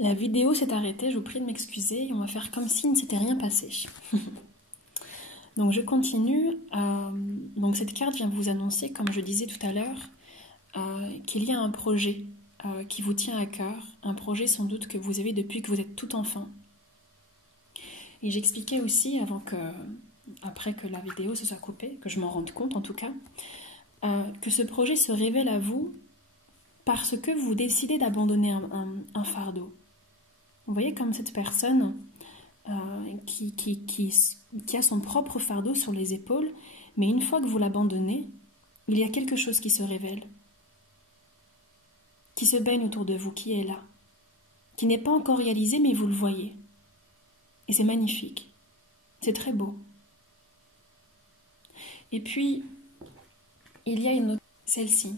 La vidéo s'est arrêtée, je vous prie de m'excuser et on va faire comme s'il ne s'était rien passé. Donc je continue. Donc cette carte vient vous annoncer, comme je disais tout à l'heure, qu'il y a un projet qui vous tient à cœur, un projet sans doute que vous avez depuis que vous êtes tout enfant. Et j'expliquais aussi, après que la vidéo se soit coupée, que je m'en rende compte en tout cas, que ce projet se révèle à vous parce que vous décidez d'abandonner un fardeau. Vous voyez comme cette personne qui a son propre fardeau sur les épaules, mais une fois que vous l'abandonnez, il y a quelque chose qui se révèle, qui se baigne autour de vous, qui est là, qui n'est pas encore réalisé, mais vous le voyez. Et c'est magnifique, c'est très beau. Et puis, il y a une autre, celle-ci,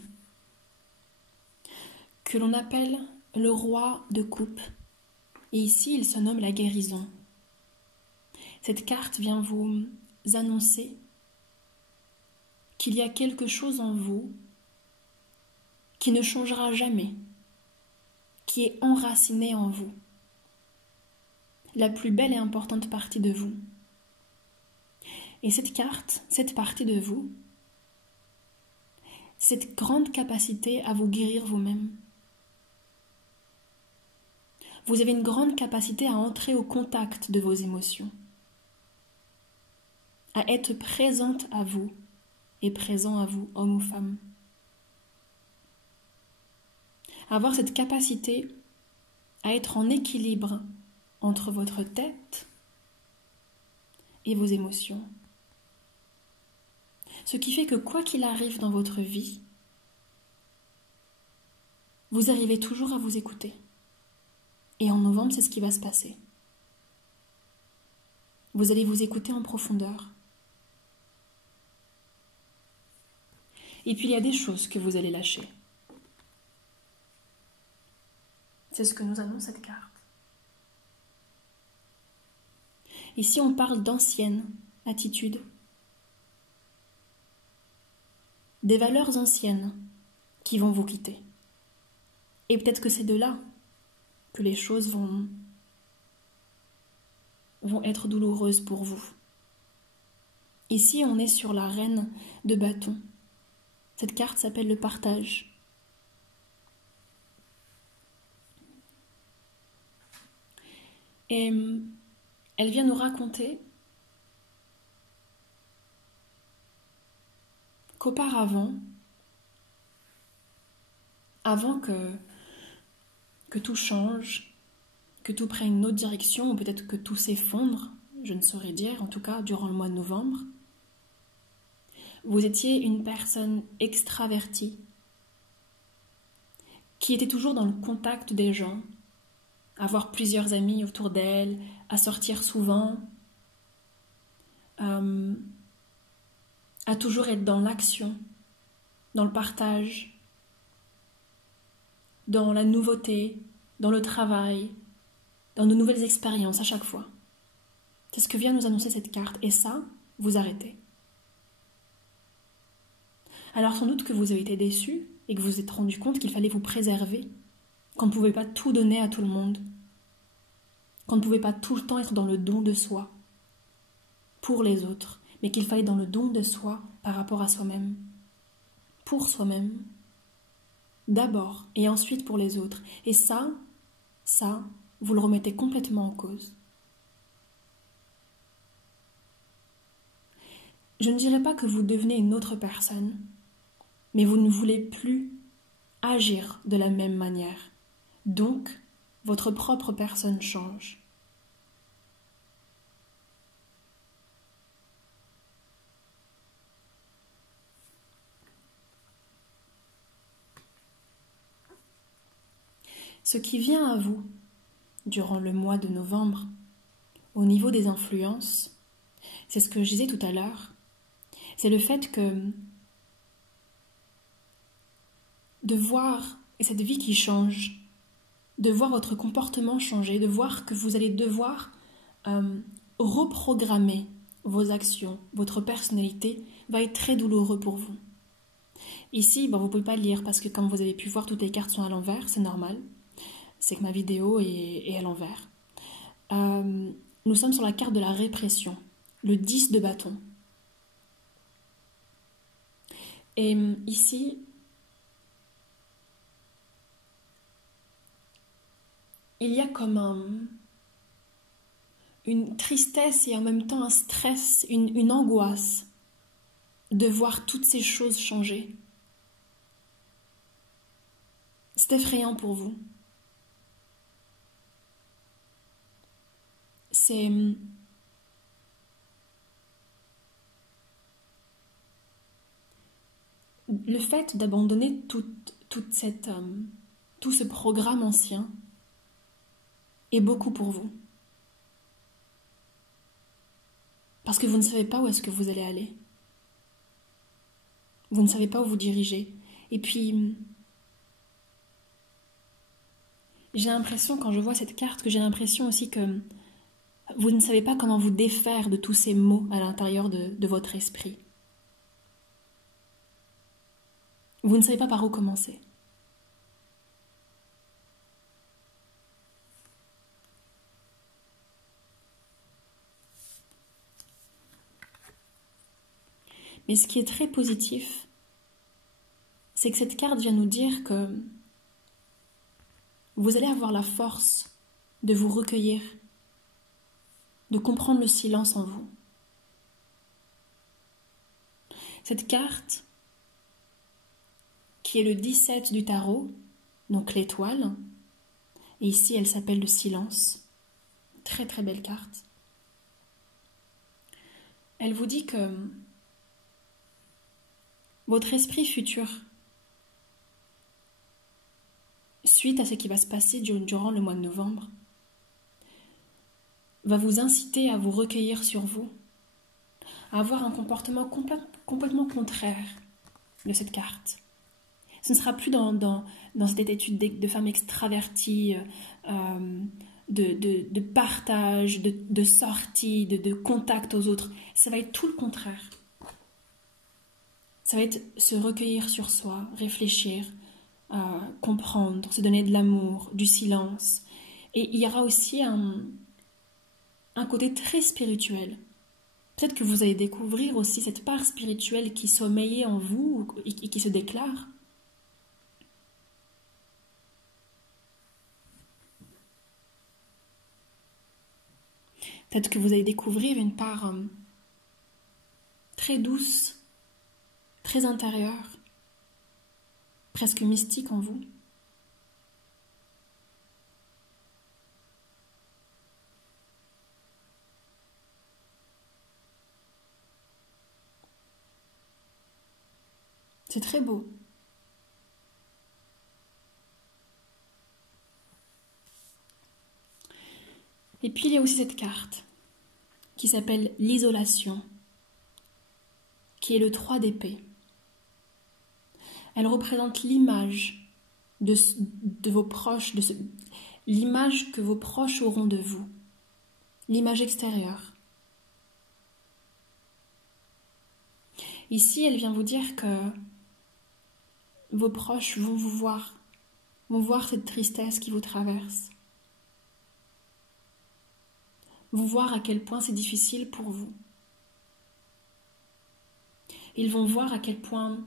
que l'on appelle le roi de coupe. Et ici, il se nomme la guérison. Cette carte vient vous annoncer qu'il y a quelque chose en vous qui ne changera jamais, qui est enraciné en vous, la plus belle et importante partie de vous. Et cette carte, cette partie de vous, cette grande capacité à vous guérir vous-même. Vous avez une grande capacité à entrer au contact de vos émotions, à être présente à vous et présent à vous, homme ou femme. Avoir cette capacité à être en équilibre entre votre tête et vos émotions. Ce qui fait que quoi qu'il arrive dans votre vie, vous arrivez toujours à vous écouter. Et en novembre, c'est ce qui va se passer. Vous allez vous écouter en profondeur. Et puis il y a des choses que vous allez lâcher. C'est ce que nous annonce cette carte. Ici, on parle d'anciennes attitudes, des valeurs anciennes qui vont vous quitter. Et peut-être que c'est de là que les choses vont être douloureuses pour vous. Ici, on est sur la reine de bâton. Cette carte s'appelle le partage. Et elle vient nous raconter qu'auparavant, avant que tout change, que tout prenne une autre direction, ou peut-être que tout s'effondre, je ne saurais dire, en tout cas durant le mois de novembre, vous étiez une personne extravertie, qui était toujours dans le contact des gens, avoir plusieurs amis autour d'elle, à sortir souvent, à toujours être dans l'action, dans le partage, dans la nouveauté, dans le travail, dans de nouvelles expériences à chaque fois. C'est ce que vient nous annoncer cette carte. Et ça, vous arrêtez. Alors sans doute que vous avez été déçus et que vous vous êtes rendu compte qu'il fallait vous préserver, qu'on ne pouvait pas tout donner à tout le monde, qu'on ne pouvait pas tout le temps être dans le don de soi pour les autres, mais qu'il fallait dans le don de soi par rapport à soi-même, pour soi-même, d'abord et ensuite pour les autres. Et ça, vous le remettez complètement en cause. Je ne dirais pas que vous devenez une autre personne, mais vous ne voulez plus agir de la même manière. Donc, votre propre personne change. Ce qui vient à vous durant le mois de novembre, au niveau des influences, c'est ce que je disais tout à l'heure, c'est le fait que de voir cette vie qui change, de voir votre comportement changer, de voir que vous allez devoir reprogrammer vos actions, votre personnalité, va être très douloureux pour vous. Ici, vous ne pouvez pas lire parce que comme vous avez pu voir, toutes les cartes sont à l'envers, c'est normal. c'est que ma vidéo est à l'envers. Nous sommes sur la carte de la répression, le 10 de bâton. Et ici, il y a comme une tristesse et en même temps un stress, une angoisse de voir toutes ces choses changer. C'est effrayant pour vous. C'est le fait d'abandonner tout ce programme ancien est beaucoup pour vous. Parce que vous ne savez pas où est-ce que vous allez aller. Vous ne savez pas où vous dirigez. Et puis, j'ai l'impression, quand je vois cette carte, que j'ai l'impression aussi que vous ne savez pas comment vous défaire de tous ces mots à l'intérieur de votre esprit. Vous ne savez pas par où commencer. Mais ce qui est très positif, c'est que cette carte vient nous dire que vous allez avoir la force de vous recueillir, de comprendre le silence en vous. Cette carte, qui est le 17 du tarot, donc l'étoile, et ici elle s'appelle le silence, très très belle carte. Elle vous dit que votre esprit futur, suite à ce qui va se passer durant le mois de novembre, va vous inciter à vous recueillir sur vous, à avoir un comportement complètement contraire de cette carte. Ce ne sera plus dans cette attitude de femme extravertie, de partage, de sortie, de contact aux autres. Ça va être tout le contraire. Ça va être se recueillir sur soi, réfléchir, comprendre, se donner de l'amour, du silence. Et il y aura aussi un côté très spirituel. Peut-être que vous allez découvrir aussi cette part spirituelle qui sommeillait en vous et qui se déclare. Peut-être que vous allez découvrir une part très douce, très intérieure, presque mystique en vous. C'est très beau. Et puis il y a aussi cette carte qui s'appelle l'isolation, qui est le 3 d'épée. Elle représente l'image de vos proches, l'image que vos proches auront de vous, l'image extérieure. Ici, elle vient vous dire que vos proches vont vous vont voir cette tristesse qui vous traverse, vont voir à quel point c'est difficile pour vous. Ils vont voir à quel point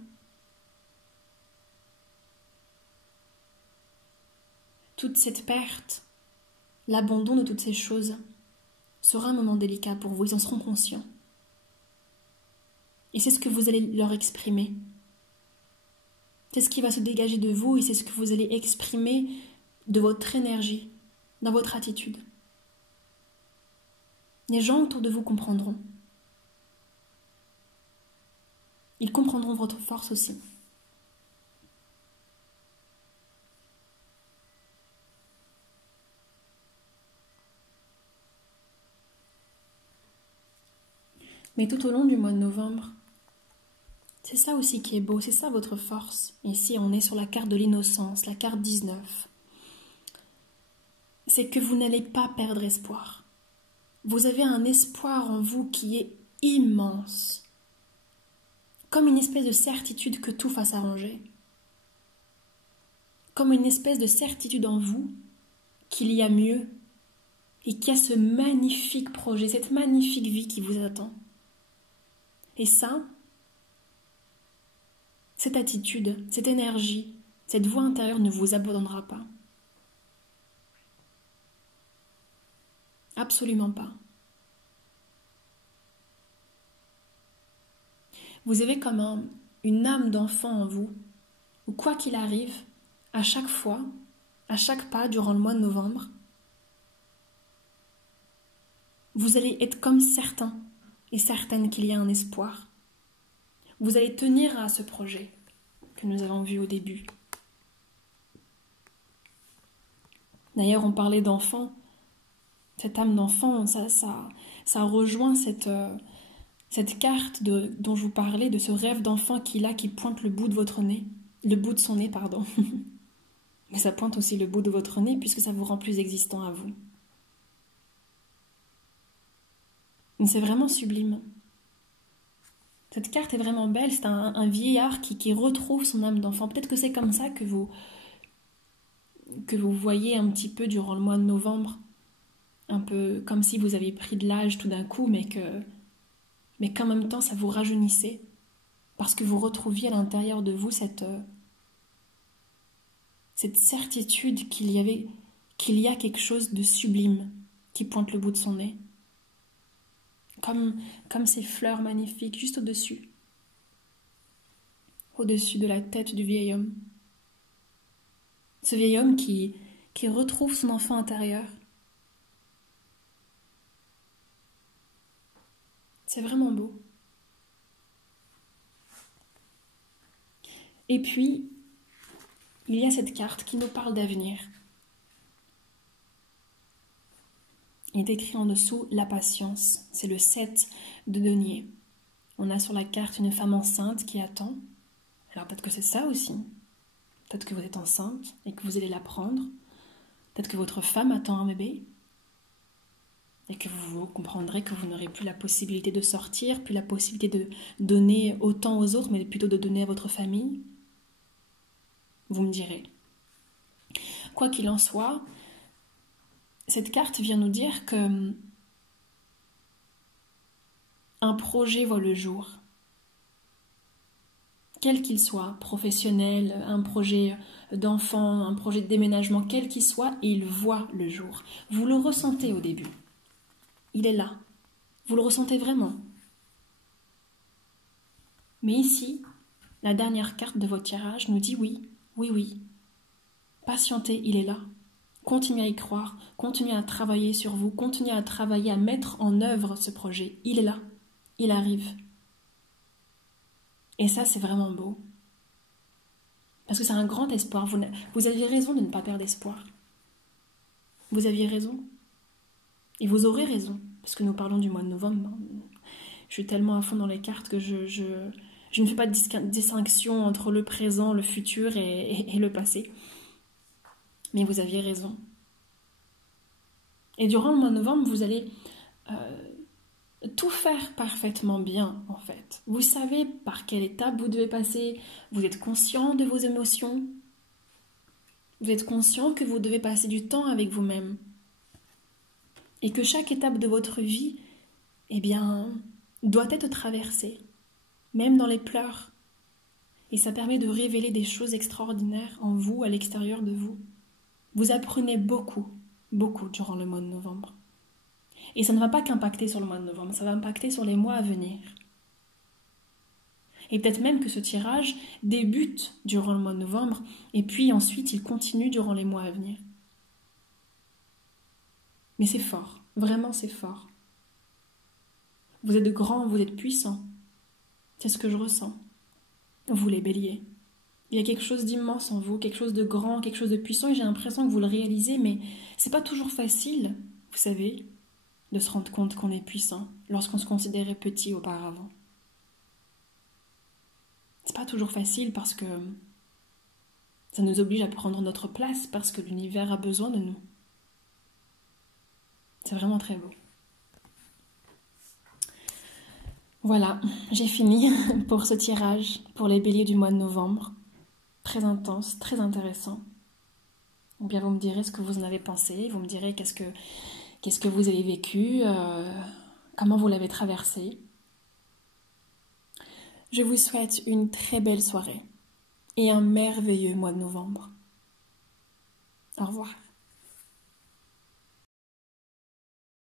toute cette perte, l'abandon de toutes ces choses, sera un moment délicat pour vous. Ils en seront conscients. Et c'est ce que vous allez leur exprimer. C'est ce qui va se dégager de vous et c'est ce que vous allez exprimer de votre énergie, dans votre attitude. Les gens autour de vous comprendront. Ils comprendront votre force aussi. Mais tout au long du mois de novembre, c'est ça aussi qui est beau, c'est ça votre force. Ici, on est sur la carte de l'innocence, la carte 19. C'est que vous n'allez pas perdre espoir. Vous avez un espoir en vous qui est immense. Comme une espèce de certitude que tout va s'arranger. Comme une espèce de certitude en vous qu'il y a mieux et qu'il y a ce magnifique projet, cette magnifique vie qui vous attend. Et ça, cette attitude, cette énergie, cette voix intérieure ne vous abandonnera pas. Absolument pas. Vous avez comme une âme d'enfant en vous, où quoi qu'il arrive, à chaque fois, à chaque pas durant le mois de novembre, vous allez être comme certain et certaine qu'il y a un espoir. Vous allez tenir à ce projet que nous avons vu au début. D'ailleurs, on parlait d'enfant. Cette âme d'enfant, ça rejoint cette carte dont je vous parlais, de ce rêve d'enfant qu'il a, qui pointe le bout de votre nez, le bout de son nez, pardon. Mais ça pointe aussi le bout de votre nez, puisque ça vous rend plus existant à vous. C'est vraiment sublime. Cette carte est vraiment belle, c'est un vieillard qui retrouve son âme d'enfant. Peut-être que c'est comme ça que vous voyez un petit peu durant le mois de novembre, un peu comme si vous aviez pris de l'âge tout d'un coup, mais qu'en même temps ça vous rajeunissait, parce que vous retrouviez à l'intérieur de vous cette certitude qu'il y a quelque chose de sublime qui pointe le bout de son nez. Comme ces fleurs magnifiques juste au-dessus de la tête du vieil homme. Ce vieil homme qui retrouve son enfant intérieur. C'est vraiment beau. Et puis, il y a cette carte qui nous parle d'avenir. Il est écrit en dessous la patience. C'est le 7 de denier. On a sur la carte une femme enceinte qui attend. Alors peut-être que c'est ça aussi. Peut-être que vous êtes enceinte et que vous allez l'apprendre. Peut-être que votre femme attend un bébé. Et que vous comprendrez que vous n'aurez plus la possibilité de sortir, plus la possibilité de donner autant aux autres, mais plutôt de donner à votre famille. Vous me direz. Quoi qu'il en soit, cette carte vient nous dire que un projet voit le jour, quel qu'il soit, professionnel, un projet d'enfant, un projet de déménagement, quel qu'il soit, il voit le jour. Vous le ressentez au début. Il est là. Vous le ressentez vraiment. Mais ici, la dernière carte de votre tirage nous dit oui, oui, oui. Patientez, il est là. Continuez à y croire, continuez à travailler sur vous, continuez à travailler, à mettre en œuvre ce projet. Il est là, il arrive. Et ça, c'est vraiment beau. Parce que c'est un grand espoir. Vous aviez raison de ne pas perdre espoir. Vous aviez raison. Et vous aurez raison. Parce que nous parlons du mois de novembre. Je suis tellement à fond dans les cartes que je ne fais pas de distinction entre le présent, le futur et le passé. Mais vous aviez raison. Et durant le mois de novembre, vous allez tout faire parfaitement bien, en fait. Vous savez par quelle étape vous devez passer. Vous êtes conscient de vos émotions. Vous êtes conscient que vous devez passer du temps avec vous-même. Et que chaque étape de votre vie, eh bien, doit être traversée. Même dans les pleurs. Et ça permet de révéler des choses extraordinaires en vous, à l'extérieur de vous. Vous apprenez beaucoup, beaucoup durant le mois de novembre. Et ça ne va pas qu'impacter sur le mois de novembre, ça va impacter sur les mois à venir. Et peut-être même que ce tirage débute durant le mois de novembre, et puis ensuite il continue durant les mois à venir. Mais c'est fort, vraiment c'est fort. Vous êtes grands, vous êtes puissants. C'est ce que je ressens. Vous les béliers. Il y a quelque chose d'immense en vous, quelque chose de grand, quelque chose de puissant, et j'ai l'impression que vous le réalisez, mais c'est pas toujours facile, vous savez, de se rendre compte qu'on est puissant lorsqu'on se considérait petit auparavant. C'est pas toujours facile parce que ça nous oblige à prendre notre place, parce que l'univers a besoin de nous. C'est vraiment très beau. Voilà, j'ai fini pour ce tirage, pour les béliers du mois de novembre. Très intense, très intéressant. Ou bien vous me direz ce que vous en avez pensé, vous me direz qu'est-ce que vous avez vécu, comment vous l'avez traversé. Je vous souhaite une très belle soirée et un merveilleux mois de novembre. Au revoir.